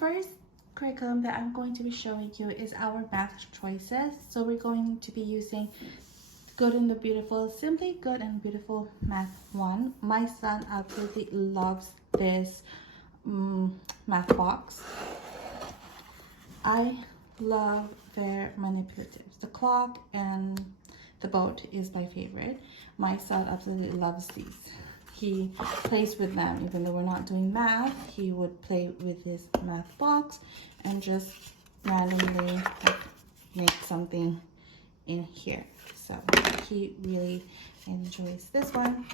first curriculum that I'm going to be showing you is our math choices. So we're going to be using Good and the Beautiful, Simply Good and Beautiful Math 1. My son absolutely loves this math box. I love their manipulatives. The clock and the boat is my favorite. My son absolutely loves these. He plays with them. Even though we're not doing math, he would play with his math box and just randomly make something in here. So he really enjoys this one.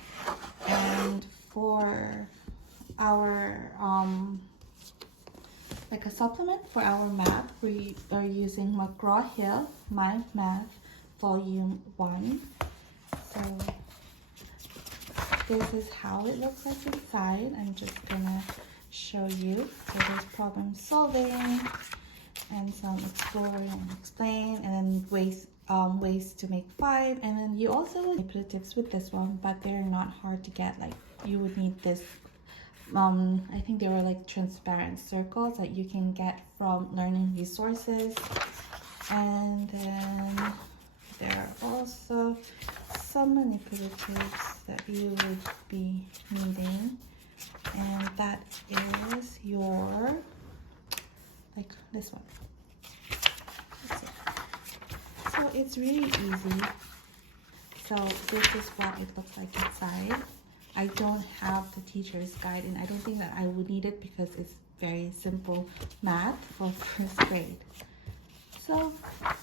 And for our like a supplement for our math, we are using McGraw Hill My Math Volume 1. So this is how it looks like inside. I'm just gonna show you. So there's problem solving and some explore and explain, and then ways to make 5. And then you also manipulatives with this one, but they're not hard to get. Like you would need this I think they were like transparent circles that you can get from learning resources. And then there are also some manipulatives that you would be needing, and that is your, like this one. So it's really easy. So this is what it looks like inside. I don't have the teacher's guide, and I don't think that I would need it because it's very simple math for first grade. So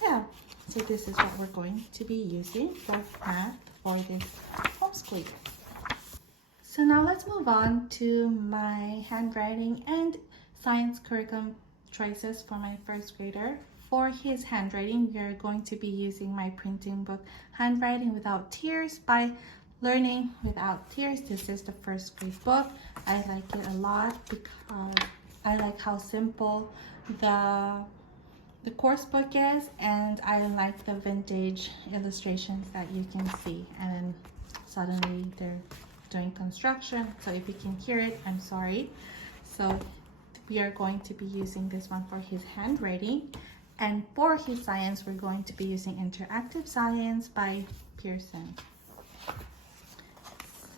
yeah, so this is what we're going to be using for math for this homeschooling. So now let's move on to my handwriting and science curriculum choices for my first grader. For his handwriting, we are going to be using my printing book, Handwriting Without Tears by Learning Without Tears. This is the first grade book. I like it a lot because I like how simple the course book is, and I like the vintage illustrations that you can see. And then suddenly they're doing construction, so if you can hear it, I'm sorry. So we are going to be using this one for his handwriting, and for his science we're going to be using Interactive Science by Pearson.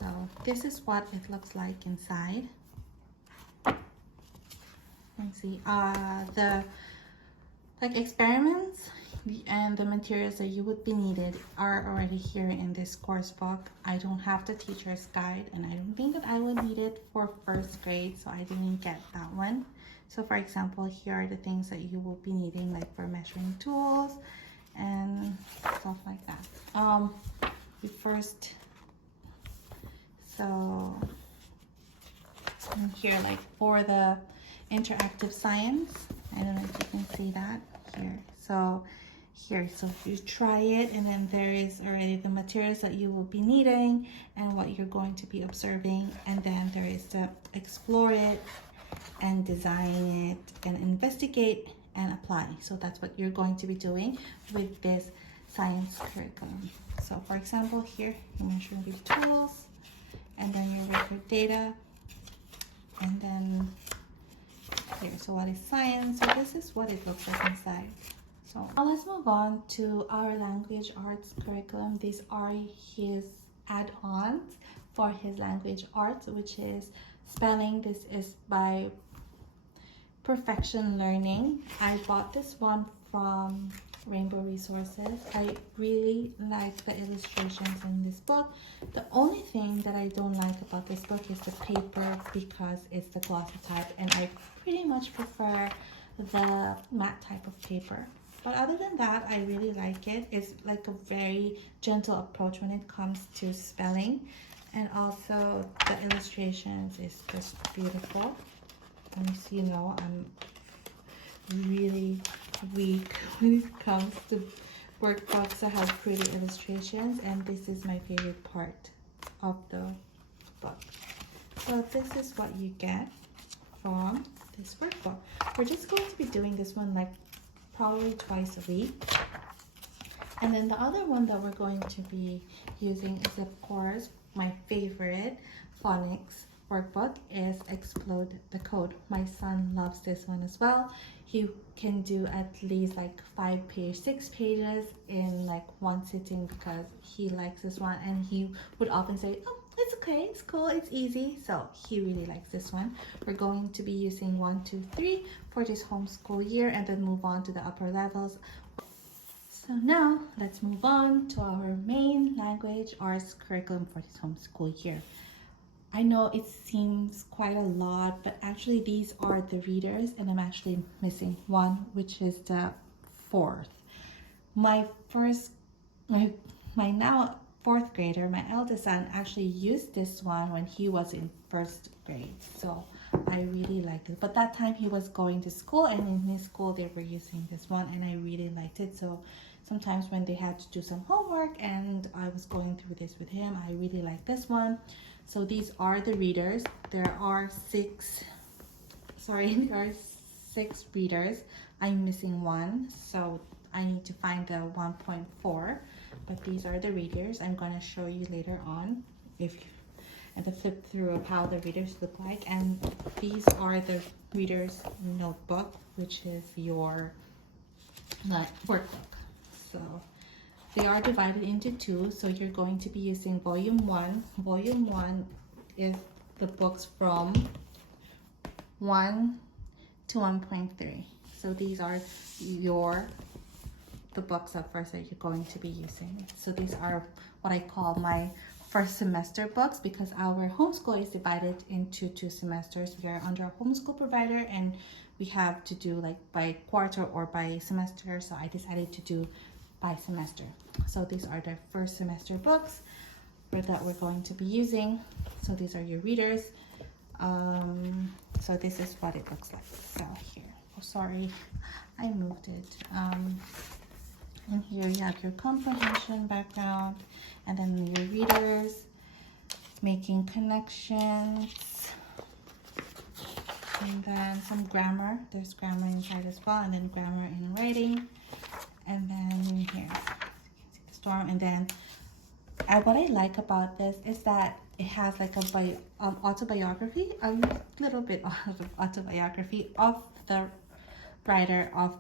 So this is what it looks like inside. You can see the experiments and the materials that you would be needed are already here in this course book. I don't have the teacher's guide, and I don't think that I would need it for first grade, so I didn't get that one. So for example, here are the things that you will be needing, like for measuring tools and stuff like that. So here, like for the interactive science, I don't know if you can see that here. So here, so you try it, and then there is already the materials that you will be needing and what you're going to be observing, and then there is the explore it and design it and investigate and apply. So that's what you're going to be doing with this science curriculum. So for example, here you measure the tools, and then your record data, and then here, so what is science? So this is what it looks like inside. So now let's move on to our language arts curriculum. These are his add-ons for his language arts, which is spelling. This is by Perfection Learning. I bought this one from Rainbow Resources. I really like the illustrations in this book. The only thing that I don't like about this book is the paper, because it's the glossy type, and I pretty much prefer the matte type of paper. But other than that, I really like it. It's like a very gentle approach when it comes to spelling, and also the illustrations is just beautiful. And so you know, I'm really weak when it comes to workbooks that have pretty illustrations, and this is my favorite part of the book. So this is what you get from this workbook. We're just going to be doing this one like probably twice a week. And then the other one that we're going to be using is, of course, my favorite, phonics workbook is Explode the Code. My son loves this one as well. He can do at least like 6 pages in like one sitting because he likes this one, and he would often say, oh, it's okay, it's cool, it's easy. So he really likes this one. We're going to be using 1, 2, 3 for this homeschool year, and then move on to the upper levels. So now let's move on to our main language arts curriculum for this homeschool year. I know it seems quite a lot, but actually these are the readers, and I'm actually missing one, which is the 4th. My now 4th grader, my eldest son, actually used this one when he was in 1st grade. So I really liked it. But that time he was going to school, and in his school they were using this one, and I really liked it. So sometimes when they had to do some homework and I was going through this with him, I really liked this one. So these are the readers. There are 6 readers. I'm missing one, so I need to find the 1.4. But these are the readers. I'm going to show you later on and the flip through of how the readers look like. And these are the readers notebook, which is your workbook. So they are divided into 2, so you're going to be using volume 1. Volume 1 is the books from 1 to 1.3. So these are the books at first that you're going to be using. So these are what I call my first semester books, because our homeschool is divided into 2 semesters. We are under a homeschool provider, and we have to do like by quarter or by semester. So I decided to do by semester. So these are the first semester books that we're going to be using. So these are your readers. So this is what it looks like. So here, oh sorry, I moved it. And here you have your comprehension background, and then your readers, making connections, and then some grammar. There's grammar inside as well, and then grammar in writing. And then in here, the storm. And then what I like about this is that it has like a autobiography, a little bit of autobiography of the writer of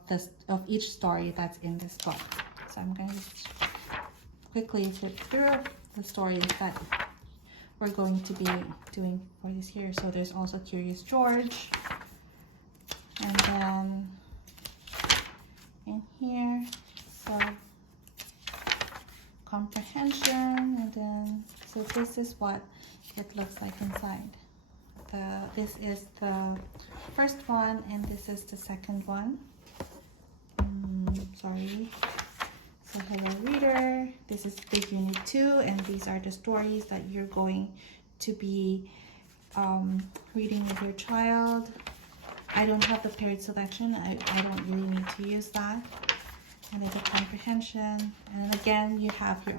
each story that's in this book. So I'm going to quickly flip through the stories that we're going to be doing for this here. So there's also Curious George, and then in here, so comprehension, and then so this is what it looks like inside. This is the first one, and this is the second one. Sorry. So hello reader, this is big unit 2, and these are the stories that you're going to be reading with your child. I don't have the period selection. I don't really need to use that. And then the comprehension. And again, you have your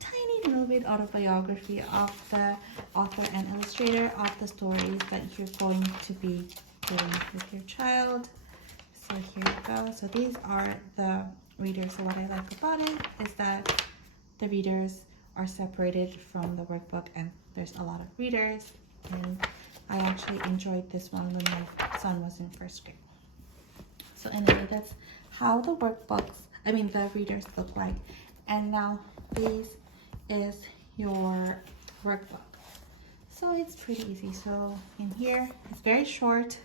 tiny little bit autobiography of the author and illustrator of the stories that you're going to be doing with your child. So here you go. So these are the readers. So what I like about it is that the readers are separated from the workbook, and there's a lot of readers. And I actually enjoyed this one when my son was in 1st grade. So anyway, that's how the the readers look like. And now this is your workbook. So it's pretty easy. So in here, it's very short.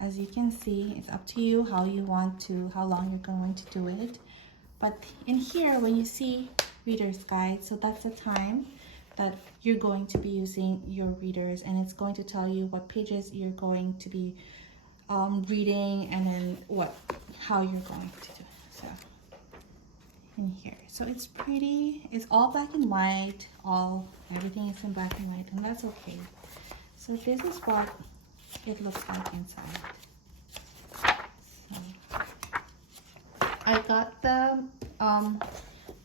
As you can see, it's up to you how long you're going to do it. But in here, when you see reader's guide, so that's the time that you're going to be using your readers, and it's going to tell you what pages you're going to be reading, and then how you're going to do it. So in here, so it's pretty, it's all black and white, everything is in black and white, and that's okay. So this is what it looks like inside. So I got the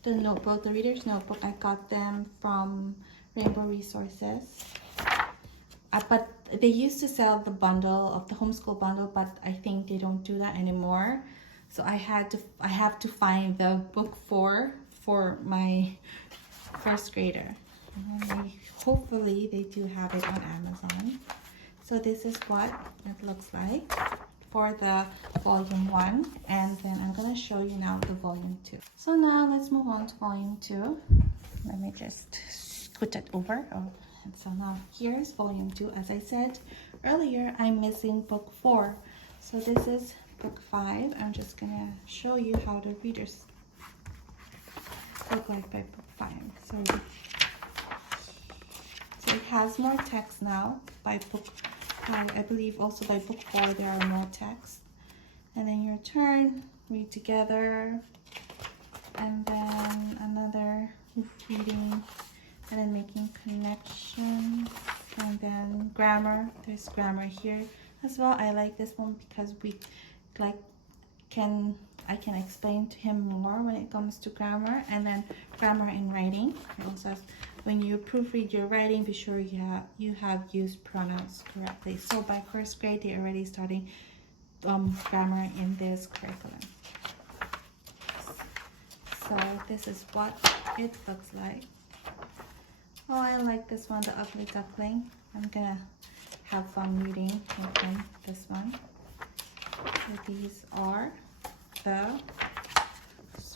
notebook, the reader's notebook, I got them from Rainbow Resources. But they used to sell the bundle of the homeschool bundle, but I think they don't do that anymore. So I have to find the book for my 1st grader. And then we hopefully they do have it on Amazon. So this is what it looks like for the volume 1, and then I'm going to show you now the volume 2. So now let's move on to volume 2. Let me just scoot it over. Oh, and so now here's volume 2. As I said earlier, I'm missing book 4. So this is book 5. I'm just going to show you how the readers look like by book 5. So it has more text now by book 5. I believe also by book 4 there are more text. And then your turn, read together, and then another reading, and then making connections, and then grammar. There's grammar here as well. I like this one because I can explain to him more when it comes to grammar. And then grammar and writing. It also has, when you proofread your writing, be sure you have used pronouns correctly. So by first grade, they're already starting grammar in this curriculum. So this is what it looks like. Oh, I like this one, the ugly duckling. I'm gonna have fun reading with this one. So these are the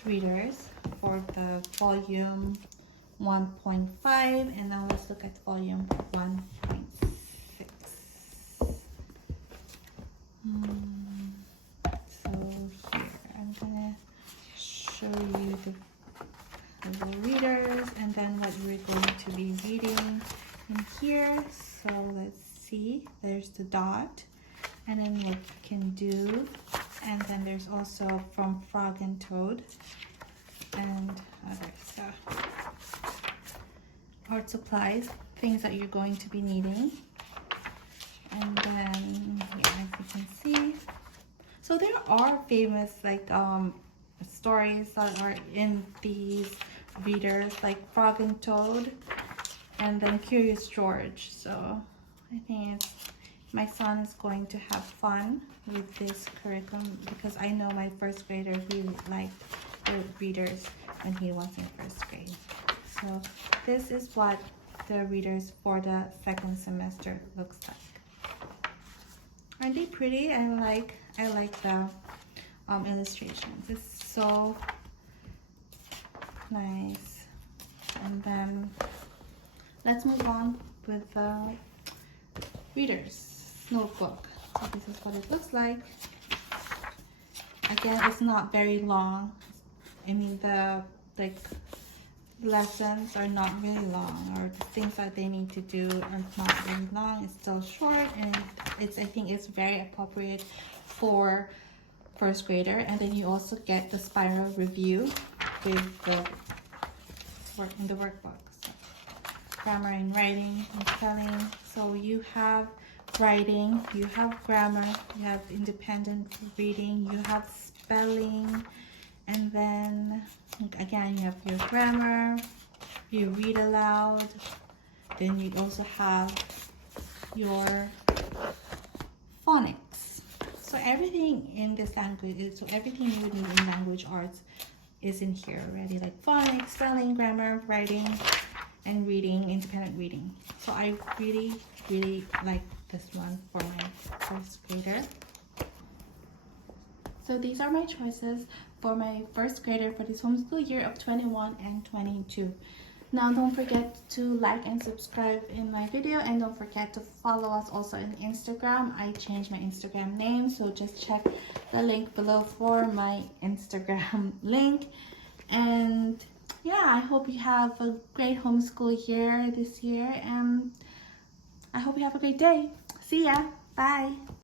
readers for the volume 1.5, and now let's look at volume 1.6. So here I'm gonna show you the little readers and then what we're going to be reading in here. So let's see, there's the dot, and then what you can do, and then there's also from Frog and Toad and other stuff. Art supplies, things that you're going to be needing. And then here, as you can see, so there are famous stories that are in these readers, like Frog and Toad, and then Curious George. So I think my son is going to have fun with this curriculum because I know my first grader really liked the readers when he was in first grade. So this is what the readers for the second semester looks like. Aren't they pretty? I like the illustrations. It's so nice. And then let's move on with the readers notebook. So this is what it looks like. Again, it's not very long. I mean, the lessons are not really long, or the things that they need to do are not really long. It's still short, and I think it's very appropriate for first grader. And then you also get the spiral review with the work in the workbook. So, grammar and writing and spelling. So you have writing, you have grammar, you have independent reading, you have spelling, and then again you have your grammar, you read aloud, then you also have your phonics. So everything in this language, so everything you would need in language arts is in here already, like phonics, spelling, grammar, writing, and reading, independent reading. So I really like this one for my first grader. So these are my choices for my first grader for this homeschool year of 21 and 22. Now don't forget to like and subscribe in my video, and don't forget to follow us also on Instagram. I changed my Instagram name, so just check the link below for my Instagram link. And yeah, I hope you have a great homeschool year this year, and I hope you have a great day. See ya. Bye.